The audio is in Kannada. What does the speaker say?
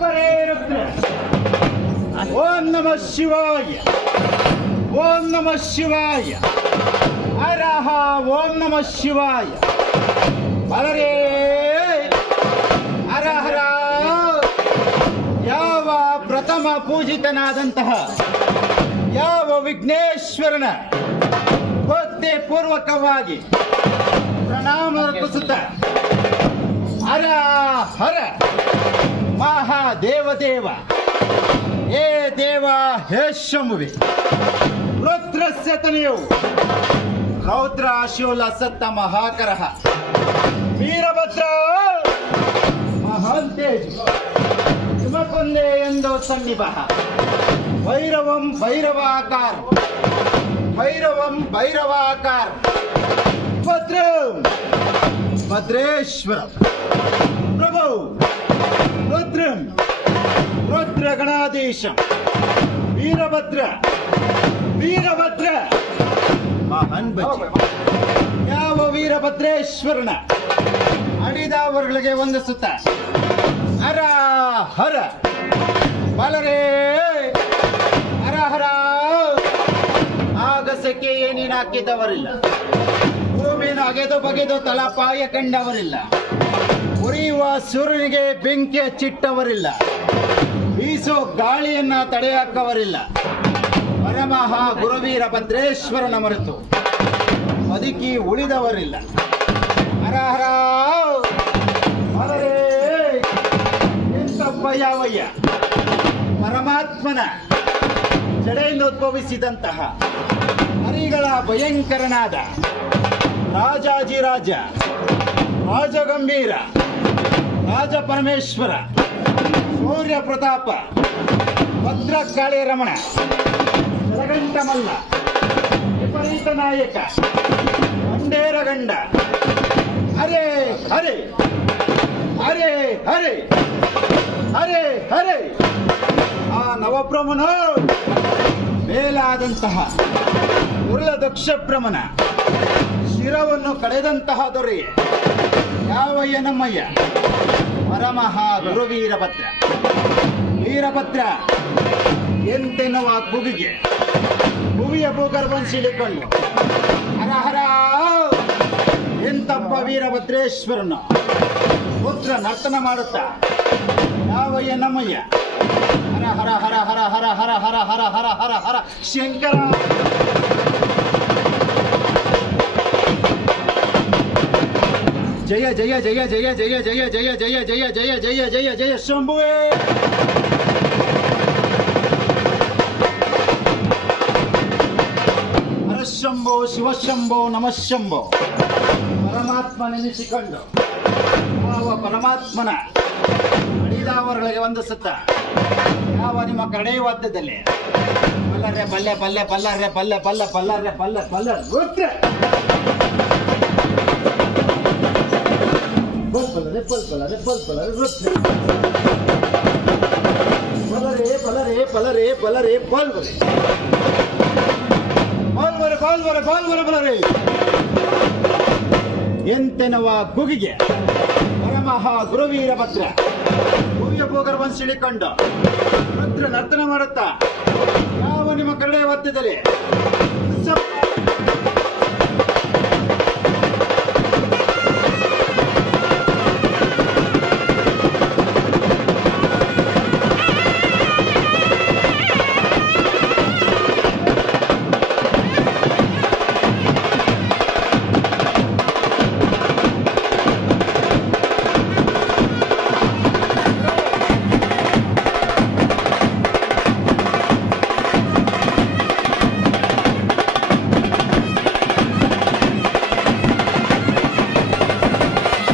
ಪರೇ ರುದ್ರ. ಓಂ ನಮ ಶಿವಾಯ. ಓಂ ನಮ ಶಿವಾಯ. ಅರಹ ಓಂ ನಮ ಶಿವಾಯ. ಬಲರೇ. ಅರಹರ ಹರ. ಯಾವ ಪ್ರಥಮ ಪೂಜಿತನಾದಂತಹ, ಯಾವ ವಿಘ್ನೇಶ್ವರನ ಭಕ್ತಿ ಪೂರ್ವಕವಾಗಿ ಪ್ರಣಾಮ ಅರ್ಪಿಸುತ್ತ, ಹರ ಹರ. ಮಹಾದೇವದೇವ ಏ ದೇವ ಹೇ ಶಂಭುವೆ ರುದ್ರಸ್ಯ ತನಯು ರೌದ್ರಾಶೂಲ ಸತ್ತ ಮಹಾಕರಃ ವೀರಭದ್ರ ಮಹಾಂತೇಜ್ ಹಿಮಕೊಂದೆ ಎಂದು ಸನ್ನಿಭ ಭೈರವಂ ಭೈರವಾಕಾರ ಭೈರವಂ ಭೈರವಾಕಾರ ಭದ್ರಂ ಭದ್ರೇಶ್ವರ ಪ್ರಭು ರುದ್ರಂ. ರುದ್ರ ಗಣಾಧೀಶಂ. ವೀರಭದ್ರ. ವೀರಭದ್ರ. ಯಾವ ವೀರಭದ್ರೇಶ್ವರನ? ಅಡಿದವರುಗಳಿಗೆ ವಂದಿಸುತ್ತ ಹರ ಹರ. ಬಲರೇ. ಹರ ಹರ. ಆಗಸಕ್ಕೆ ಏನೇನು ಹಾಕಿದವರಿಲ್ಲ. ಭೂಮಿನ ಅಗೆದು ಬಗೆದು ತಲಪಾಯ ಕಂಡವರಿಲ್ಲ. ಉರಿಯುವ ಸೂರ್ಯನಿಗೆ ಬೆಂಕಿ ಹಚ್ಚಿಟ್ಟವರಿಲ್ಲ ಬೀಸೋ ಗಾಳಿಯನ್ನ ತಡೆಯಾಕವರಿಲ್ಲ. ಪರಮಹ ಗುರುವೀರ ಭದ್ರೇಶ್ವರನ ಮರೆತು. ಬದುಕಿ ಉಳಿದವರಿಲ್ಲ. ಹರ ಹರ ಯಾವಯ್ಯ? ಪರಮಾತ್ಮನ ಜಡೆಯಿಂದ ಉದ್ಭವಿಸಿದಂತಹ ಹರಿಗಳ ಭಯಂಕರನಾದ ರಾಜಾಜಿರಾಜ. ರಾಜಗಂಭೀರ ರಾಜ ಪರಮೇಶ್ವರ ಸೂರ್ಯ ಪ್ರತಾಪ ಭದ್ರಕಾಳಿ ರಮಣ ಜಲಗಂಟ ಮಲ್ಲ ವಿಪರೀತ ನಾಯಕ ಗಂಡ ಹರೇ ಹರೇ ಹರೇ ಹರೇ ಹರೇ ಹರೇ. ಆ ನವಬ್ರಹ್ಮನು ಮೇಲಾದಂತಹ ಉರುಳ ದಕ್ಷ ಬ್ರಹ್ಮನ ಶಿರವನ್ನು ಕಳೆದಂತಹ ದೊರೆ. ಯಾವಯ್ಯ ನಮ್ಮಯ್ಯ? ಪರಮಹಾ ಗುರು ವೀರಭದ್ರ. ವೀರಭದ್ರ, ಎಂತೆನ್ನುವ ಕೂಗಿಗೆ ಭುವಿಯ ಭೂಗರ್ಭನ್ ಹರ ಹರ, ಎಂತಪ್ಪ ವೀರಭದ್ರೇಶ್ವರನು? ಪುತ್ರ ನರ್ತನ ಮಾಡುತ್ತಾ. ಯಾವಯ್ಯ ನಮ್ಮಯ್ಯ? ಹರ ಹರ ಹರ ಹರ ಹರ ಹರ ಹರ ಹರ ಹರ ಹರ ಹರ, ಶಂಕರ. ಜಯ ಜಯ ಜಯ ಜಯ ಜಯ ಜಯ ಜಯ ಜಯ ಜಯ ಜಯ ಜಯ ಜಯ ಜಯ ಶಂಭುವೇ ಹರಶಂಭೋ ಶಿವಶಂಭೋ ನಮಶಂಭೋ ಪರಮಾತ್ಮ ನೆನೆಸಿಕೊಂಡು ಯಾವ ಪರಮಾತ್ಮನ ಅಡಿದಾವರುಗಳಿಗೆ ವಂದಿಸುತ್ತ ಯಾವ ನಿಮ್ಮ ಕಡೆಯುವಾದ್ಯದಲ್ಲಿ ಬಲ್ಲರೆ ಪಲ್ಲೆ ಪಲ್ಲೆ ಪಲ್ಲರ್ರೆ ಪಲ್ಲೆ ಪಲ್ಲ ಪಲ್ಲರ್ರೆ ಪಲ್ಲೆ ಪಲ್ಲ ರುದ್ರ ಬಲ್ಪಲರೆ ಬಲ್ಪಲರೆ ಬಲ್ಪಲರೆ ವೃತ್ತಿ ಪಲರೆ ಪಲರೆ ಪಲರೆ ಪಲರೆ ಬಾಲ್ವರೆ ಬಾಲ್ವರೆ ಬಾಲ್ವರೆ ಬಾಲ್ವರೆ ಬಲರೆ ಎಂತೆನವ ಗುಗಿಗೆ. ಪರಮಃ ಗುರುವೀರ ಭದ್ರ. ಗುರಿಯ ಭೋಗರ ಬಂದು ಸಿಳಿಕೊಂಡ ಭದ್ರ ನರ್ತನ ಮಾಡುತ್ತಾ. ಯಾವ ನಿಮ್ಮ ಕಡೆ ಒತ್ತಿದರೆ